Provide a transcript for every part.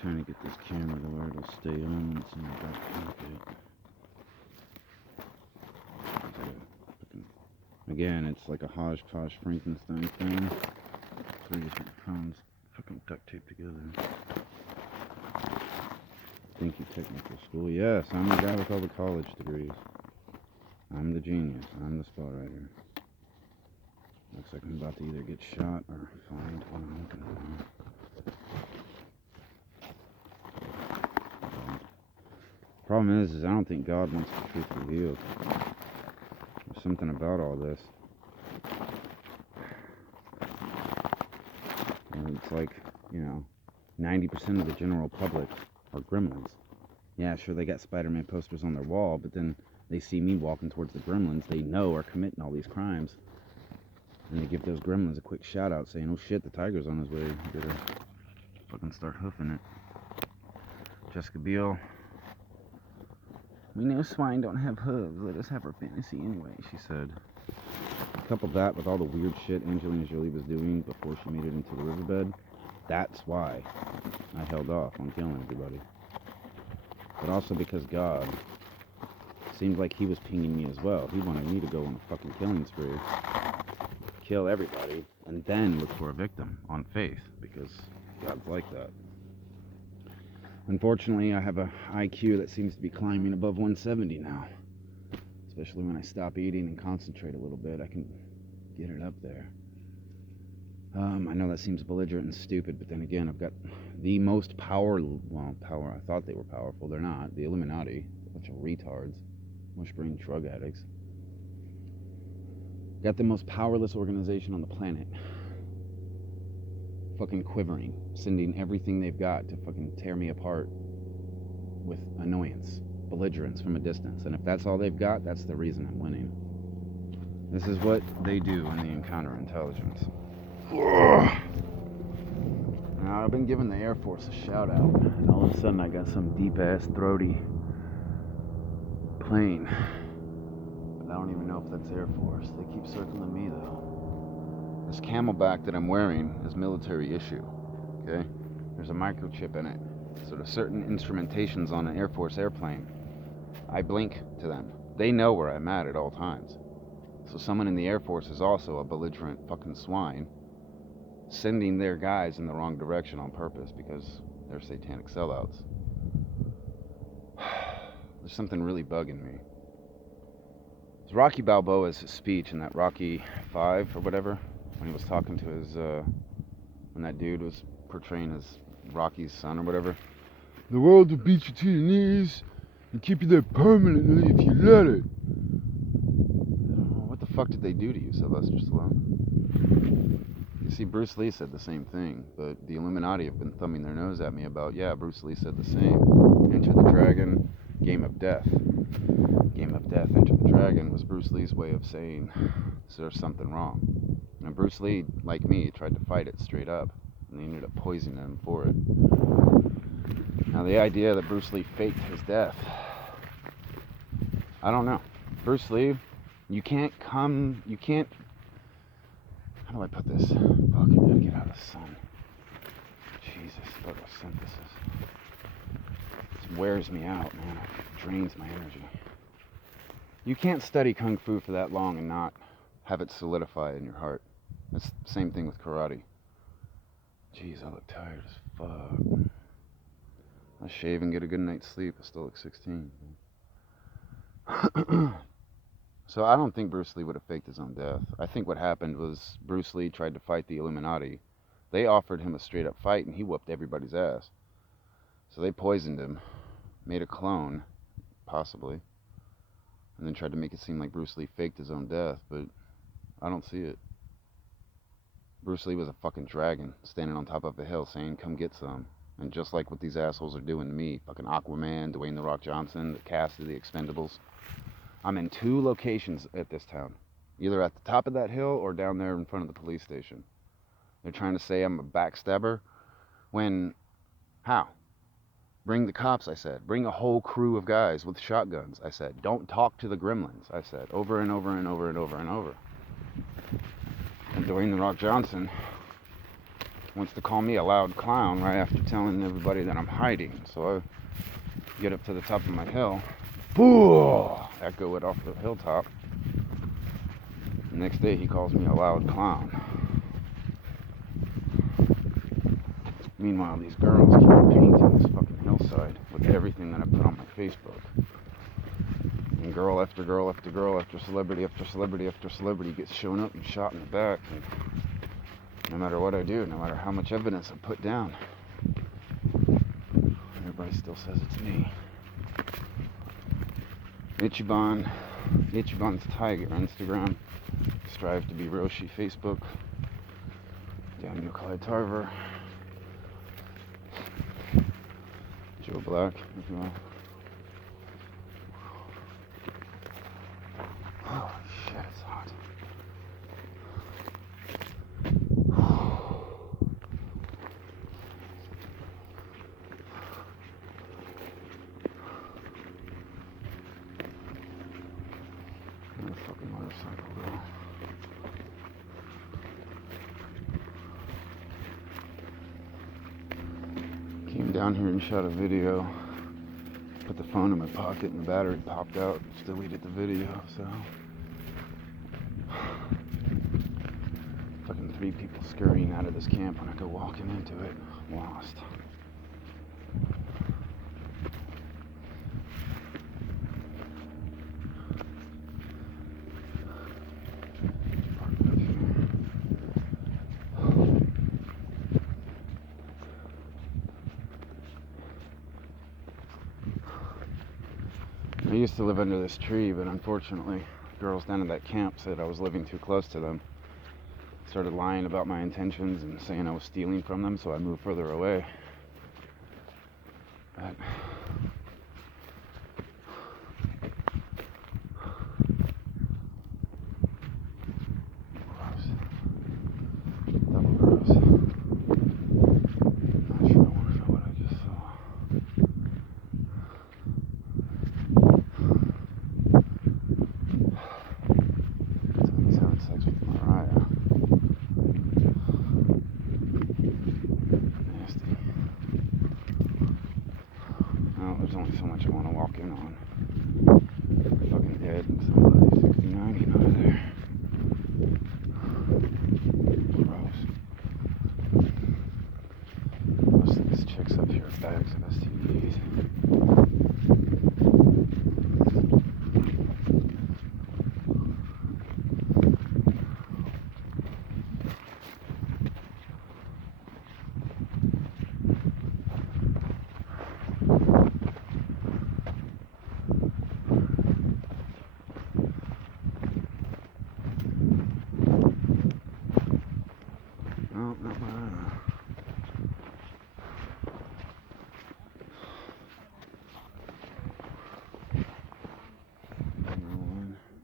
Trying to get this camera to where it'll stay on when it's in the back pocket. Again, it's like a hodgepodge Frankenstein thing. 3 different pounds fucking duct taped together. Thank you, technical school. Yes, I'm the guy with all the college degrees. I'm the genius. I'm the spot writer. Looks like I'm about to either get shot or find what I'm looking for. Problem is I don't think God wants the truth revealed. There's something about all this. And it's like, 90% of the general public are gremlins. Yeah, sure, they got Spider-Man posters on their wall, but then they see me walking towards the gremlins they know are committing all these crimes. And they give those gremlins a quick shout out saying, oh shit, the tiger's on his way. You better fucking start hoofing it. Jessica Biel. We know swine don't have hooves. Let us have our fantasy anyway, she said. Couple that with all the weird shit Angelina Jolie was doing before she made it into the riverbed. That's why I held off on killing everybody. But also because God seemed like he was pinging me as well. He wanted me to go on a fucking killing spree. Kill everybody, and then look for a victim on faith, because God's like that. Unfortunately, I have a IQ that seems to be climbing above 170 now. Especially when I stop eating and concentrate a little bit, I can get it up there. I know that seems belligerent and stupid, but then again, I've got the most power, I thought they were powerful, they're not. The Illuminati, a bunch of retards, mushbrain drug addicts. Got the most powerless organization on the planet. Fucking quivering, sending everything they've got to fucking tear me apart with annoyance, belligerence from a distance. And if that's all they've got, that's the reason I'm winning. This is what they do in the encounter intelligence. Now, I've been giving the Air Force a shout out, and all of a sudden I got some deep ass throaty plane. But I don't even know if that's Air Force. They keep circling me though. This Camelback that I'm wearing is military issue. Okay? There's a microchip in it. So there's certain instrumentations on an Air Force airplane. I blink to them. They know where I'm at all times. So someone in the Air Force is also a belligerent fucking swine, sending their guys in the wrong direction on purpose because they're satanic sellouts. There's something really bugging me. It's Rocky Balboa's speech in that Rocky 5 or whatever, when he was talking to his, when that dude was portraying his Rocky's son or whatever. The world will beat you to your knees and keep you there permanently if you let it. What the fuck did they do to you, Sylvester Stallone? You see, Bruce Lee said the same thing, but the Illuminati have been thumbing their nose at me about, yeah, Bruce Lee said the same. Enter the Dragon, Game of Death. Game of Death, Enter the Dragon was Bruce Lee's way of saying there's something wrong. And Bruce Lee, like me, tried to fight it straight up, and they ended up poisoning him for it. Now, the idea that Bruce Lee faked his death, I don't know. Bruce Lee, you can't, how do I put this? Fuck, I gotta get out of the sun. Jesus, photosynthesis. This wears me out, man. It drains my energy. You can't study Kung Fu for that long and not have it solidify in your heart. It's the same thing with karate. Jeez, I look tired as fuck. I shave and get a good night's sleep. I still look 16. So I don't think Bruce Lee would have faked his own death. I think what happened was Bruce Lee tried to fight the Illuminati. They offered him a straight up fight and he whooped everybody's ass. So they poisoned him, made a clone, possibly, and then tried to make it seem like Bruce Lee faked his own death, but I don't see it. Bruce Lee was a fucking dragon standing on top of a hill saying, come get some. And just like what these assholes are doing to me, fucking Aquaman, Dwayne The Rock Johnson, the cast of The Expendables, I'm in 2 locations at this town. Either at the top of that hill or down there in front of the police station. They're trying to say I'm a backstabber. When, how? Bring the cops, I said. Bring a whole crew of guys with shotguns, I said. Don't talk to the gremlins, I said. Over and over and over and over and over. And Dwayne The Rock Johnson wants to call me a loud clown right after telling everybody that I'm hiding. So I get up to the top of my hill, echo it off the hilltop. The next day he calls me a loud clown. Meanwhile, these girls keep painting this fucking hillside with everything that I put on my Facebook. And girl after girl after girl after celebrity after celebrity after celebrity gets shown up and shot in the back. And no matter what I do, no matter how much evidence I put down, everybody still says it's me. Ichiban's Tiger, Instagram. Strive to be Roshi, Facebook. Daniel Clyde Tarver. Joe Black, if you will. Oh shit, it's hot. Where the fucking motorcycle go? Came down here and shot a video. Put the phone in my pocket and the battery popped out. Just deleted the video, so. Fucking 3 people scurrying out of this camp when I go walking into it. Lost. I used to live under this tree, but unfortunately, girls down at that camp said I was living too close to them. Started lying about my intentions and saying I was stealing from them, so I moved further away. But double gross. Not sure I want to know what I just saw. He's having sex with Mariah. Nasty. Well, there's only so much I want to walk in on. Fucking dead and somebody 69 over there. Gross. Most of these chicks up here are bags of STDs. No, not Mariah.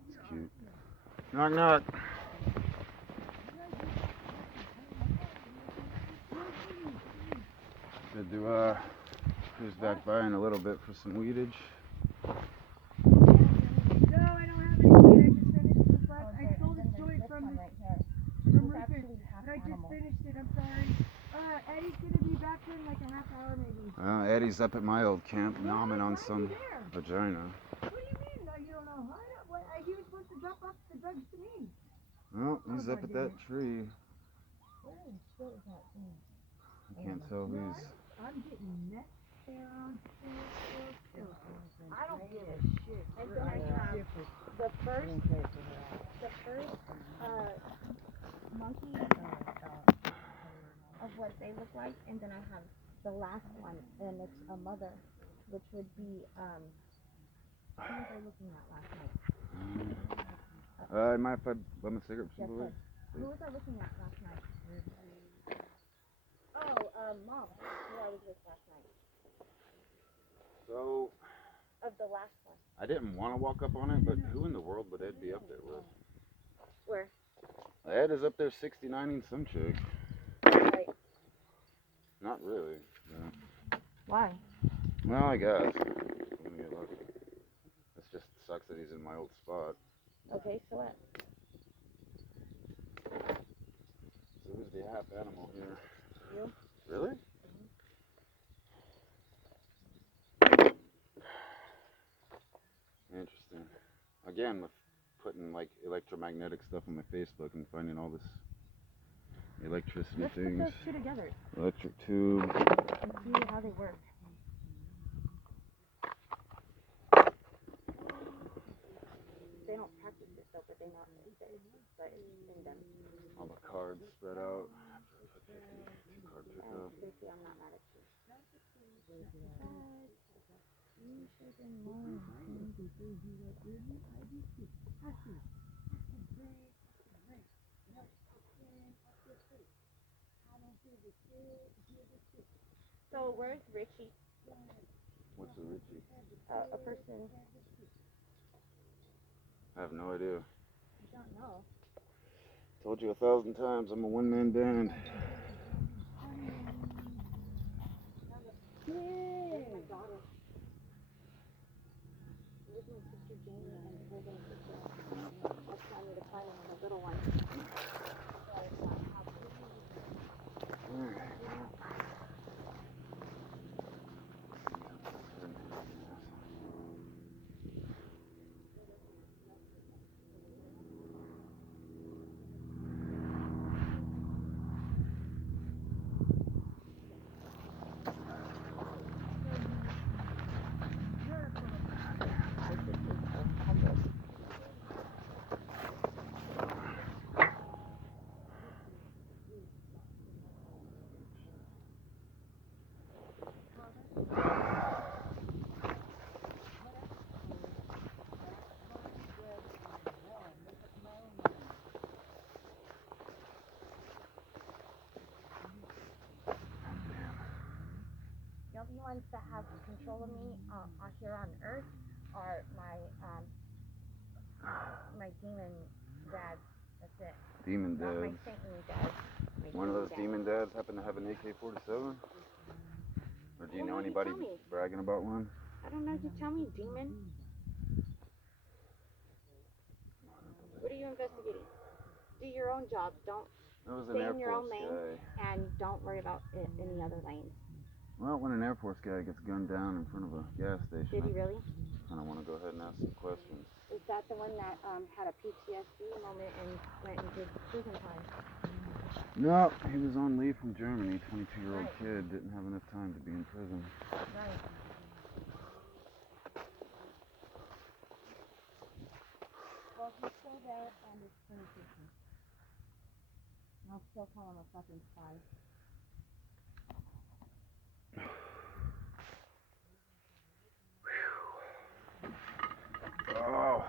It's cute. Knock knock. Good to cruise back by in a little bit for some weedage. No, I don't have any weed. I just finished this last. I stole this joint from Rufus, but I just finished it. I'm sorry. Eddie's gonna be back in like a half hour maybe. Eddie's up at my old camp, nomming on some vagina. What do you mean? You don't know? He was supposed to drop off the drugs to me. Well, he's up at that tree. Where the shit is that thing? I can't tell who's. I'm getting neck hair on. I don't give a shit. And then I have the first monkey of what they look like, and then I have the last one, and it's a mother, which would be who was I looking at last night? Mind if I bum a cigarette for Yes, some sir. Who was I looking at last night? Oh, Mom, who I was with last night. So, Of the last one. I didn't want to walk up on it, but who in the world would Ed be up there with? Where? Ed is up there 69ing some chick. Right. Not really. No. Why? Well, I guess. Let me get lucky. It just sucks that he's in my old spot. Okay, so what? So who's the half animal here? Really? Interesting. Again, with putting like electromagnetic stuff on my Facebook and finding all this electricity Let's things. put those two together Electric tube. and see how they work. They don't practice it though, but they know but it's in them. All the cards spread out. Two-card pickup. Seriously, I'm not mad at you. You should have been more. So where's Richie? What's a Richie? A person. I have no idea. I don't know. Told you 1,000 times, I'm a one-man band. Yay! My daughter. With my sister Jamie and holding sister. That's trying me to find another little one. The only ones that have control of me here on Earth are my demon dads. That's it. Demon Not my dads. Satan dads. My One of those dads. demon dads happen to have an AK-47? Or do you know Well, why don't you anybody tell me? bragging about one? I don't know. Just tell me, demon. What are you investigating? Do your own job. Don't It was an stay Air in your own Force lane guy. and don't worry about any other lanes. Well, when an Air Force guy gets gunned down in front of a gas station, Did he really? I kind of want to go ahead and ask some questions. Is that the one that had a PTSD moment and went into prison time? No, he was on leave from Germany. 22-year-old Right. kid, didn't have enough time to be in prison. Right. Well, he's still there and it's penetration. I'll still call him a fucking spy. Oh.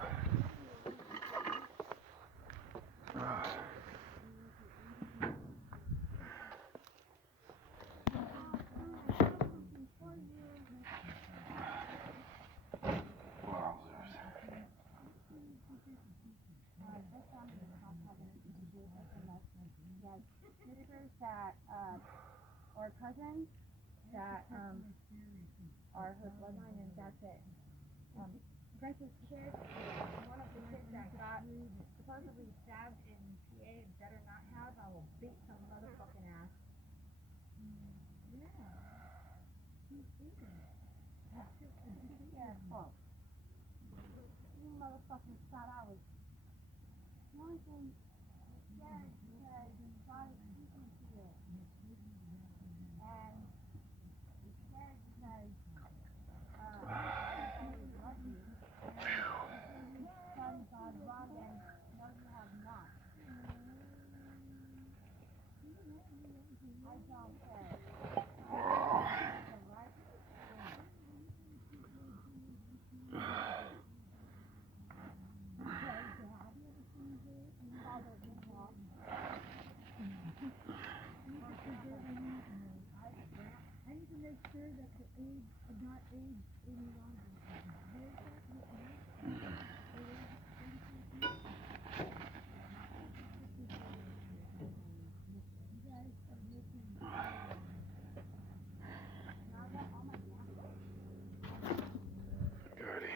Sisters that or cousins that are her bloodline, and that's it. Prince's kid, one of the kids that got supposedly stabbed in PA and better not have, I will beat some motherfucking ass. Yeah, fuck. You motherfuckers thought I was one thing scared because God is speaking to you. And you're scared because always love you. And you've done God wrong and no you have not. I don't care. The right thing. I need to make sure that the age is not aged any longer. Dirty.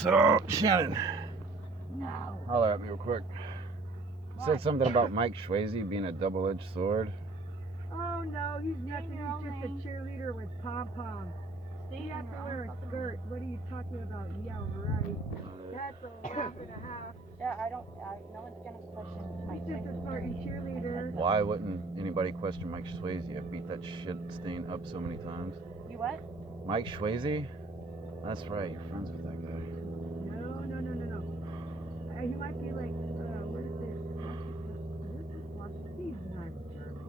So, Shannon, No. holler at me real quick. Said something about Mike Swayze being a double-edged sword. Oh no, he's nothing. your own He's just lane. a cheerleader with pom-poms. Stay He in has your to own wear a fucking skirt. What are you talking about? Yeah, right. That's a laugh and a half. Yeah, no one's gonna question my He's just a Spartan cheerleader. Why wouldn't anybody question Mike Swayze? I beat that shit stain up so many times. You what? Mike Swayze? That's right, you're friends with that guy. No. He might be like, what is it? Washington. He's not German.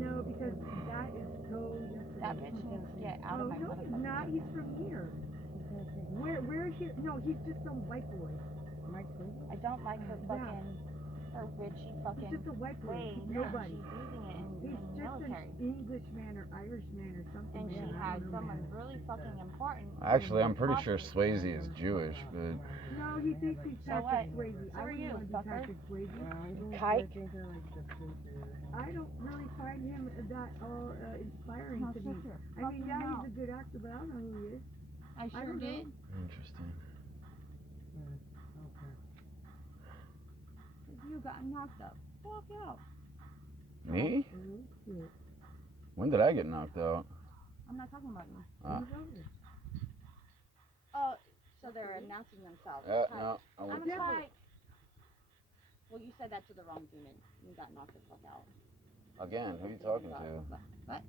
No, because that is so different. That bitch needs to get out of my No, he's motherfucking not. He's from here. Where is he? No, he's just some white boy. Mike Swayze? I don't like her fucking, her witchy He's fucking just a white boy. ways. He's Yeah, nobody. she's using it in He's the just military. an Englishman or Irishman or something. And she man. I has don't know, someone man. really fucking important. Actually, I'm pretty sure Swayze is Jewish, but No, he thinks he's So Patrick what? Swayze. So I are wouldn't you, want to be fucker? Patrick Swayze. Kike? I don't really find him that inspiring to me. I mean, yeah, he's a good actor, but I don't know who he is. I sure don't know. did. interesting. You got knocked up. Fuck out. Me? Oh, shit. When did I get knocked out? I'm not talking about you. Ah. Who's over? Oh, so they're announcing themselves. Yeah, Hi. no, I I'm went. a Kike. Well, you said that to the wrong demon. You got knocked the fuck out. Again, who are you talking to? What?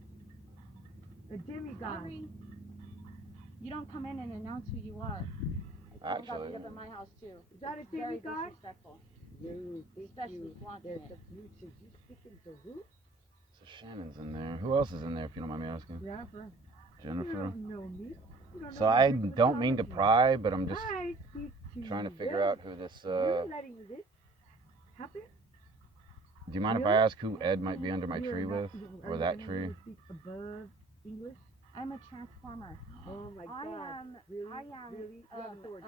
A demigod. Sorry. You don't come in and announce who you are. I got Actually. beat up in my house too. Is that a It's very demigod? disrespectful. You Especially flaunting it. you speaking to who? So Shannon's in there. Who else is in there, if you don't mind me asking? Jennifer. You Jennifer? don't know me. You don't So know I nothing about don't mean to me. pry, but I'm just I speak to trying to you. figure out who this, You're letting this happen? do you mind if I Really? ask who Ed might be under my You're tree not- with? are Or you that gonna tree? really speak above English? I'm a transformer. Oh my I God. am. Really? I am. Really? You have a sword.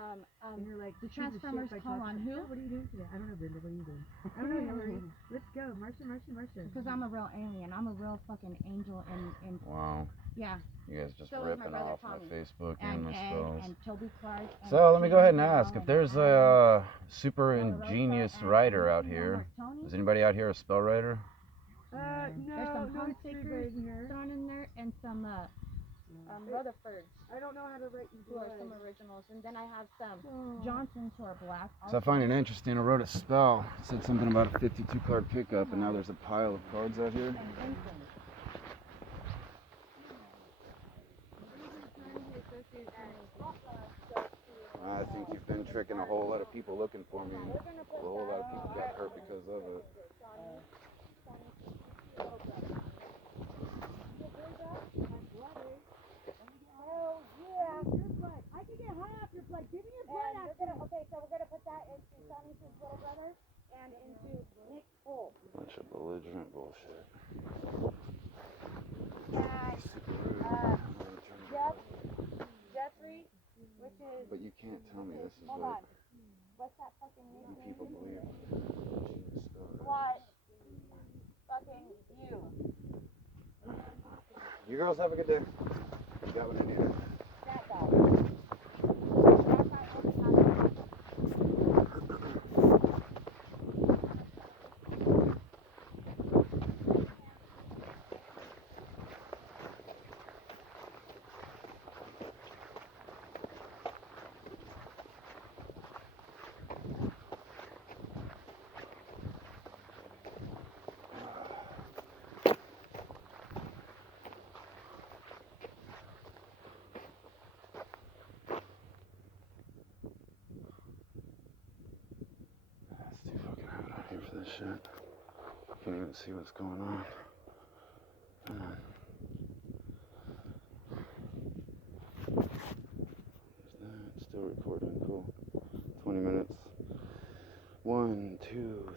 And you're like, The shooting Transformers shit by call talking. on who? What are you doing today? I don't know, Brenda. What are you doing? I don't know, Hillary. Let's go. Marsha. Because I'm a real alien. I'm a real fucking angel and Wow. yeah. You guys just So is my ripping brother off my Tommy. Facebook and And my Ed spells. and Toby Clark. And So let me go ahead and Jimmy ask, Brown if there's and a super Alan Rosa ingenious and writer out Tony here, Homework Tony. is anybody out here a spell writer? There's No, some no Huntsakers secret in here. thrown in there and some Rutherfords I don't know how to write in who are blood. some originals. And then I have some Oh. Johnsons who are black. So I find it interesting, I wrote a spell, it said something about a 52 card pickup, and now there's a pile of cards out here. And Vincent. I think you've been tricking a whole lot of people looking for me. A whole lot of people got hurt because of it. Oh yeah. I can get high off your blood. Give me your blood okay, so we're gonna put that into Sonny's little brother and into Nick Cole. Bunch of belligerent bullshit. And Super rude. Jeffrey, which is But you can't tell me this is hold what on. What's that fucking you nickname? people believe. What? Fucking you. You girls have a good day. You got what I needed. That dog. That's my only contact. It's too fucking hot out here for this shit. Can't even see what's going on. It's still recording, cool. 20 minutes. 1, 2,